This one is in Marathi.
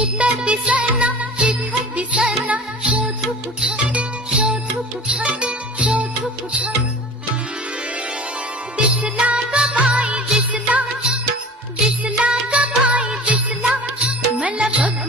इथं दिसना तिथं दिसना शोधू कुठं शोधू कुठं शोधू कुठं दिसला ग बाई दिसला दिसला ग बाई दिसला मला बघ